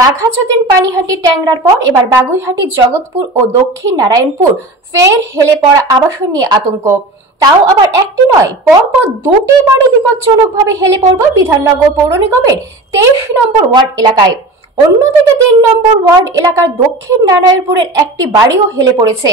বাঘাযতীন পানিহাটি ট্যাংরার পর এবার বাগুইহাটি জগৎপুর ও দক্ষিণ নারায়ণপুর ফের হেলে পড়া আবাসন নিয়ে আতঙ্ক। তাও আবার একটি নয়, পরপর দুটি বাড়ি বিপজ্জনকভাবে হেলে পড়বে বিধাননগর পৌর নিগমের 23 নম্বর ওয়ার্ড এলাকায়। অন্যদিকে 3 নম্বর ওয়ার্ড এলাকার দক্ষিণ নারায়ণপুরের একটি বাড়িও হেলে পড়েছে।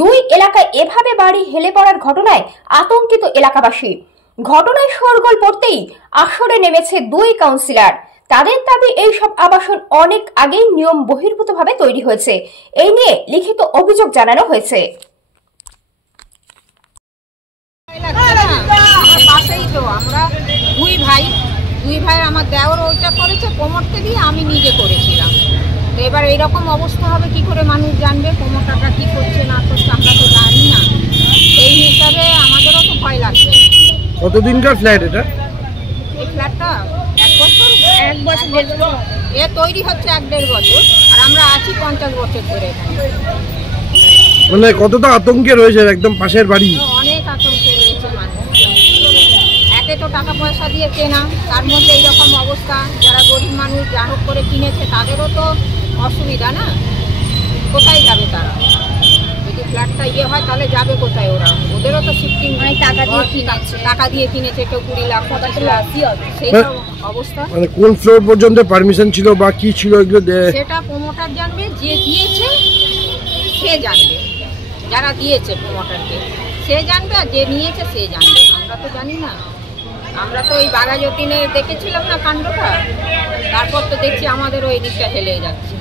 দুই এলাকায় এভাবে বাড়ি হেলে পড়ার ঘটনায় আতঙ্কিত এলাকাবাসী। ঘটনায় শোরগোল পড়তেই আসরে নেমেছে দুই কাউন্সিলর। তাদের দাবি এইসব আবাসন অনেক আগেই নিয়ম বহির্ভূতভাবে তৈরি হয়েছে। এই নিয়ে লিখিত অভিযোগ জানানো হয়েছে। আমরা দুই ভাই আমার দেওর ওইটা করেছে, কোমরতে দিয়ে আমি নিজে করেছিলাম। তো এবার এইরকম অবস্থা হবে কি করে মানুষ জানবে কোমরটা কি করছে না করছে, আমরা তো জানি না। এই হিসাবে আমাদেরও তো ভয় লাগছে। কতদিনকার ফ্ল্যাট এটা? এই ফ্ল্যাটটা 1 বছর এ তৈরি হচ্ছে 1-1.5 বছর, আর আমরা আছি 50 বছর ধরে এখানে। মানে কতটা আতঙ্কে রয়েছে, একদম পাশের বাড়ি। অনেক আতঙ্কে রয়েছে মানুষ। একে তো টাকা পয়সা দিয়ে কেনা, তার মধ্যে এইরকম অবস্থা। যারা গরিব মানুষ যা হোক করে কিনেছে তাদেরও তো অসুবিধা না, কোথায় যাবে তারা? যদি ফ্ল্যাটটা হয় তাহলে যাবে কোথায় ওরা? ওদেরও তো শিফটিং টাকা দিয়ে কিনেছে, কেউ 20 লাখ 25 লাখ, সেই সব অবস্থা। মানে কোন ফ্লোর পর্যন্ত পারমিশন ছিল বা কি ছিল এগুলো সেটা প্রমোটার জানবে, যে দিয়েছে সে জানবে। যারা দিয়েছে প্রমোটারকে সে জানবে, আর যে নিয়েছে সে জানবে। আমরা তো জানি না। আমরা তো ওই বাঘাযতীনে দেখেছিলাম না কাণ্ডটা, তারপর তো দেখছি আমাদের ওই দিকটা হেলে যাচ্ছে।